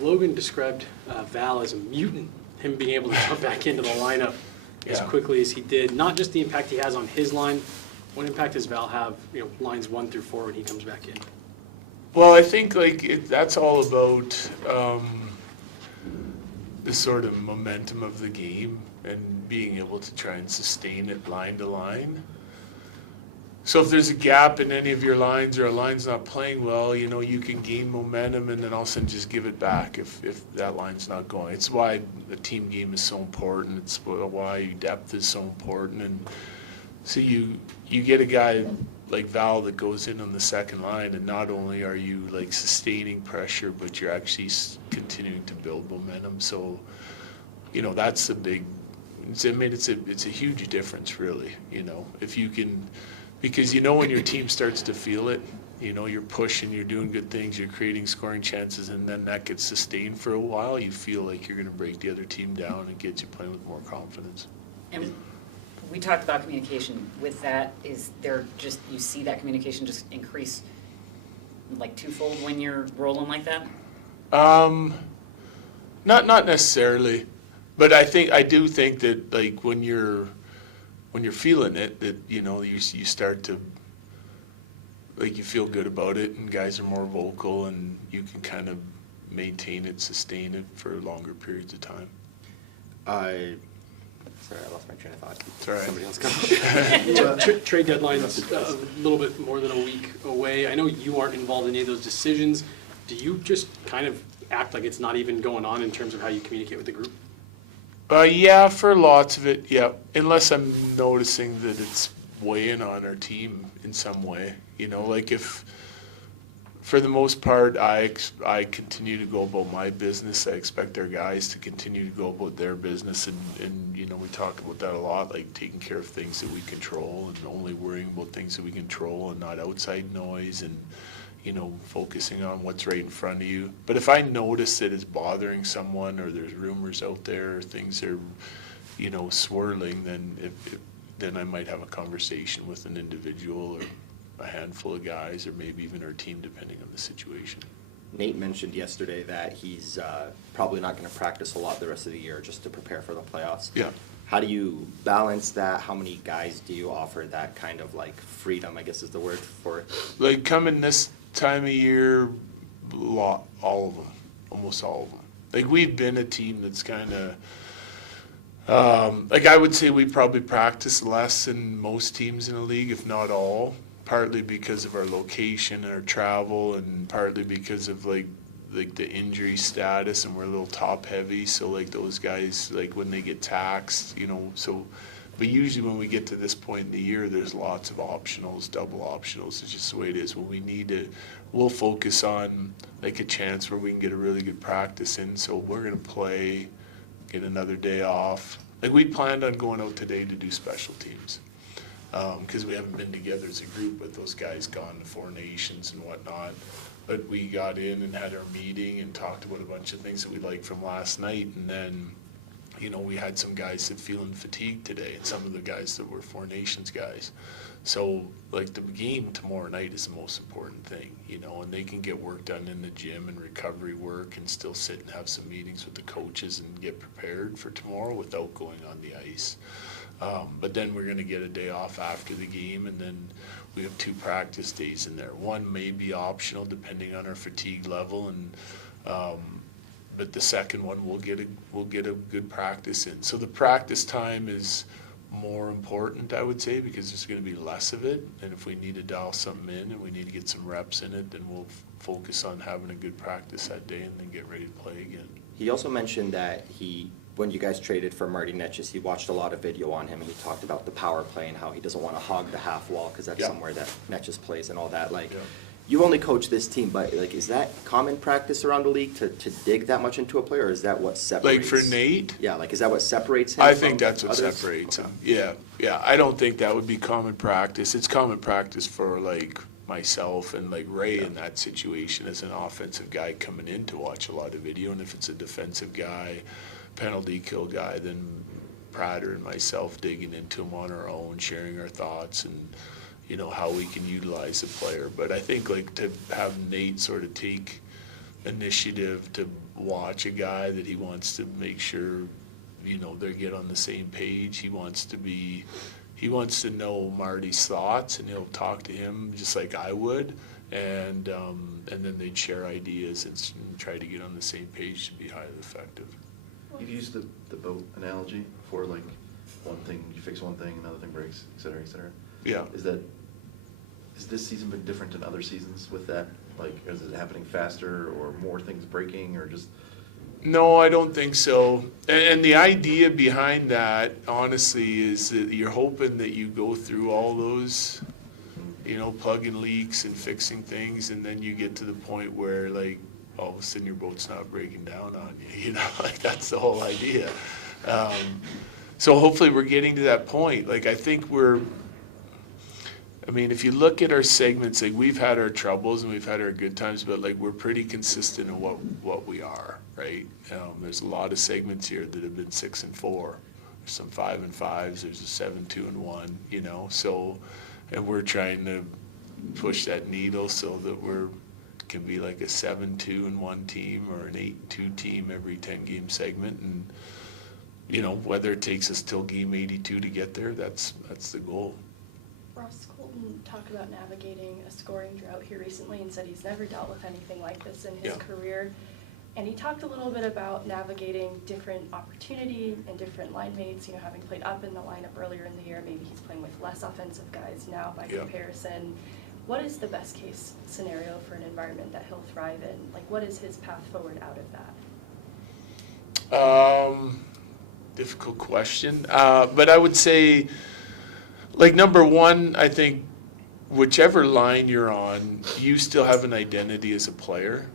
Logan described Val as a mutant, him being able to jump back into the lineup as quickly as he did. Not just the impact he has on his line, what impact does Val have, lines 1 through 4 when he comes back in? Well, I think that's all about the sort of momentum of the game and being able to try and sustain it line to line. So if there's a gap in any of your lines or a line's not playing well, you can gain momentum and then all of a sudden just give it back if that line's not going. It's why the team game is so important. It's why depth is so important. And so you get a guy like Val that goes in on the second line, and not only are you sustaining pressure, but you're actually continuing to build momentum. So, that's the big. It's a huge difference, really. If you can. Because when your team starts to feel it, you're pushing, you're doing good things, you're creating scoring chances, and then that gets sustained for a while, you feel like you're going to break the other team down and get you playing with more confidence. And we talked about communication. With that, is there just, you see that communication just increase twofold when you're rolling like that? Not necessarily, but I do think that when you're feeling it, that you start to you feel good about it, and guys are more vocal, and you can kind of maintain it, sustain it for longer periods of time. Sorry, I lost my train of thought. It's all right. Somebody else go. Trade deadline's a little bit more than a week away. I know you aren't involved in any of those decisions. Do you just kind of act like it's not even going on in terms of how you communicate with the group? Yeah, for lots of it, yeah. Unless I'm noticing that it's weighing on our team in some way. If, for the most part, I continue to go about my business. I expect our guys to continue to go about their business, and we talk about that a lot, taking care of things that we control and only worrying about things that we control and not outside noise, and focusing on what's right in front of you. But if I notice that it's bothering someone, or there's rumors out there, or things are, swirling, then I might have a conversation with an individual or a handful of guys, or maybe even our team, depending on the situation. Nate mentioned yesterday that he's probably not going to practice a lot the rest of the year just to prepare for the playoffs. Yeah. How do you balance that? How many guys do you offer that kind of freedom, I guess is the word for it? Coming this time of year, all of them, almost all of them. We've been a team that's kind of, I would say we probably practice less than most teams in the league, if not all, partly because of our location and our travel, and partly because of the injury status, and we're a little top heavy, so those guys, when they get taxed, but usually when we get to this point in the year, there's lots of optionals, double optionals. It's just the way it is. When we need to, we'll focus on a chance where we can get a really good practice in. So we're going to play, get another day off. We planned on going out today to do special teams because we haven't been together as a group with those guys gone to Four Nations and whatnot. But we got in and had our meeting and talked about a bunch of things that we liked from last night, and then we had some guys that feeling fatigued today, and some of the guys that were Four Nations guys. So, the game tomorrow night is the most important thing, and they can get work done in the gym and recovery work and still sit and have some meetings with the coaches and get prepared for tomorrow without going on the ice. But then we're going to get a day off after the game, and then we have 2 practice days in there. One may be optional depending on our fatigue level, and but the second one we'll get a good practice in. So the practice time is more important, I would say, because there's going to be less of it. And if we need to dial something in and we need to get some reps in it, then we'll focus on having a good practice that day and then get ready to play again. He also mentioned that when you guys traded for Marty Netjes, he watched a lot of video on him, and he talked about the power play and how he doesn't want to hog the half wall because that's somewhere that Netjes plays and all that. You only coach this team, but is that common practice around the league to dig that much into a player, or is that what separates? For Nate? Yeah, is that what separates him? I think that's what others? separates him. Yeah. I don't think that would be common practice. It's common practice for myself and Ray in that situation as an offensive guy coming in to watch a lot of video, and if it's a defensive guy, penalty kill guy, then Prater and myself digging into him on our own, sharing our thoughts and how we can utilize the player. But I think to have Nate sort of take initiative to watch a guy that he wants to make sure, you know, they get on the same page. He wants to know Marty's thoughts, and he'll talk to him just like I would, and then they'd share ideas and try to get on the same page to be highly effective. You've used the boat analogy for like one thing, you fix one thing, another thing breaks, et cetera, et cetera. Yeah. Is this season been different than other seasons with that? Like, is it happening faster or more things breaking or just? No, I don't think so. And the idea behind that, honestly, is that you're hoping that you go through all those, you know, plugging leaks and fixing things, and then you get to the point where, like, all of a sudden your boat's not breaking down on you, you know, like that's the whole idea. So hopefully we're getting to that point. Like, I think I mean, if you look at our segments, like we've had our troubles and we've had our good times, but like we're pretty consistent in what we are, right? There's a lot of segments here that have been 6-4. There's some 5-5s. There's a 7-2-1. You know, so, and we're trying to push that needle so that can be like a 7-2-1 team or an 8-2 team every 10-game segment, and you know, whether it takes us till game 82 to get there, that's the goal. Ross Colton talked about navigating a scoring drought here recently and said he's never dealt with anything like this in his career. And he talked a little bit about navigating different opportunity and different line mates, you know, having played up in the lineup earlier in the year, maybe he's playing with less offensive guys now by comparison. What is the best case scenario for an environment that he'll thrive in? Like, what is his path forward out of that? Difficult question. But I would say, like, number one, I think whichever line you're on, you still have an identity as a player.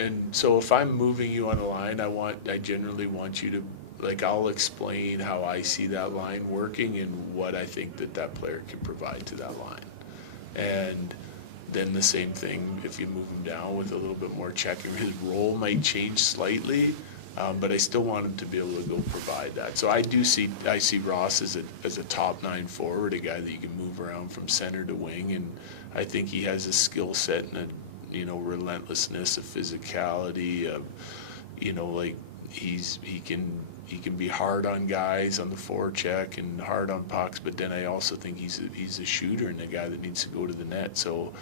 And so if I'm moving you on a line, I generally want you to, like, I'll explain how I see that line working and what I think that player can provide to that line. And then the same thing if you move him down with a little bit more checking. His role might change slightly, but I still want him to be able to go provide that. So I see Ross as a top 9 forward, a guy that you can move around from center to wing, and I think he has a skill set and a, you know, relentlessness, a physicality, you know, like he can be hard on guys on the forecheck and hard on pucks, but then I also think he's a shooter and a guy that needs to go to the net. So,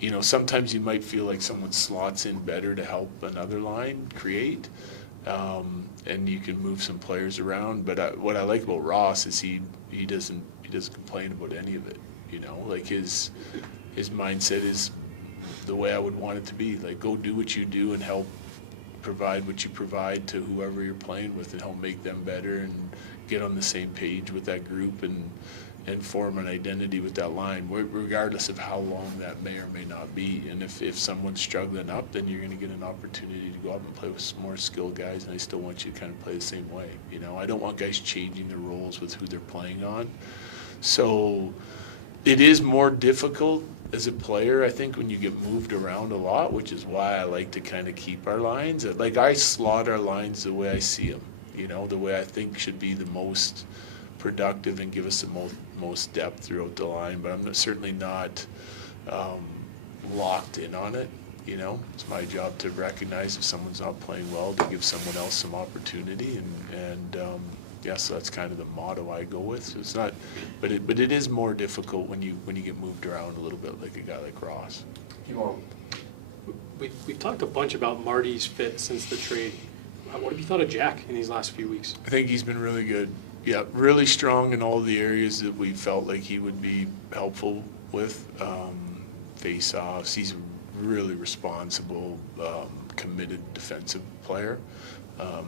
you know, sometimes you might feel like someone slots in better to help another line create, and you can move some players around. But what I like about Ross is he doesn't complain about any of it. You know, like his mindset is the way I would want it to be. Like, go do what you do and help provide what you provide to whoever you're playing with, and help make them better and get on the same page with that group and form an identity with that line, regardless of how long that may or may not be. And if someone's struggling up, then you're going to get an opportunity to go up and play with some more skilled guys, and I still want you to kind of play the same way. You know, I don't want guys changing their roles with who they're playing on. So it is more difficult as a player, I think, when you get moved around a lot, which is why I like to kind of keep our lines. Like, I slot our lines the way I see them, you know, the way I think should be the most productive and give us the most depth throughout the line, but I'm certainly not locked in on it. You know, it's my job to recognize if someone's not playing well, to give someone else some opportunity, and so that's kind of the motto I go with. So it's not, but it is more difficult when you get moved around a little bit, like a guy like Ross. We've talked a bunch about Marty's fit since the trade. What have you thought of Jack in these last few weeks? I think he's been really good. Yeah, really strong in all the areas that we felt like he would be helpful with. Face-offs, he's a really responsible, committed defensive player.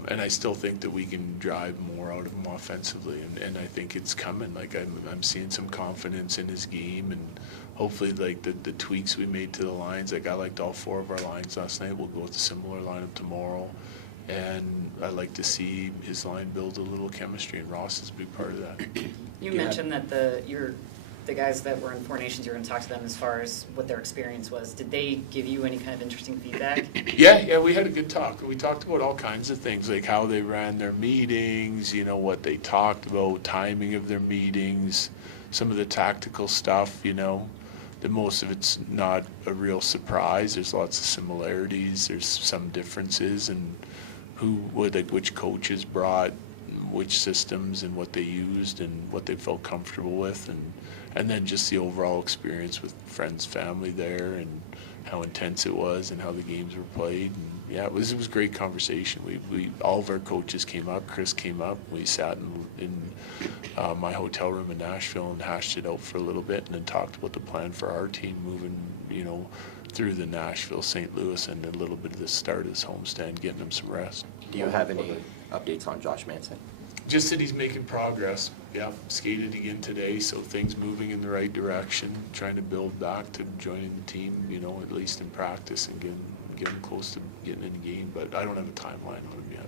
And I still think that we can drive more out of him offensively, and I think it's coming. Like, I'm seeing some confidence in his game, and hopefully, like, the tweaks we made to the lines, like I liked all 4 of our lines last night. We'll go with a similar lineup tomorrow. And I like to see his line build a little chemistry, and Ross is a big part of that. You mentioned that the guys that were in Four Nations, you were going to talk to them as far as what their experience was. Did they give you any kind of interesting feedback? Yeah, we had a good talk. We talked about all kinds of things, like how they ran their meetings, you know, what they talked about, timing of their meetings, some of the tactical stuff, you know. the most of it's not a real surprise. There's lots of similarities. There's some differences, and which coaches brought which systems and what they used and what they felt comfortable with, and then just the overall experience with friends, family there, and how intense it was and how the games were played. And yeah, it was a great conversation. We all of our coaches came up. Chris came up. We sat in my hotel room in Nashville and hashed it out for a little bit, and then talked about the plan for our team moving, through the Nashville, St. Louis, and a little bit of the start of this homestand, getting them some rest. Do you have any updates on Josh Manson? Just that he's making progress. Yeah, skated again today, so things moving in the right direction. Trying to build back to joining the team, at least in practice, and getting close to getting in the game. But I don't have a timeline on him yet.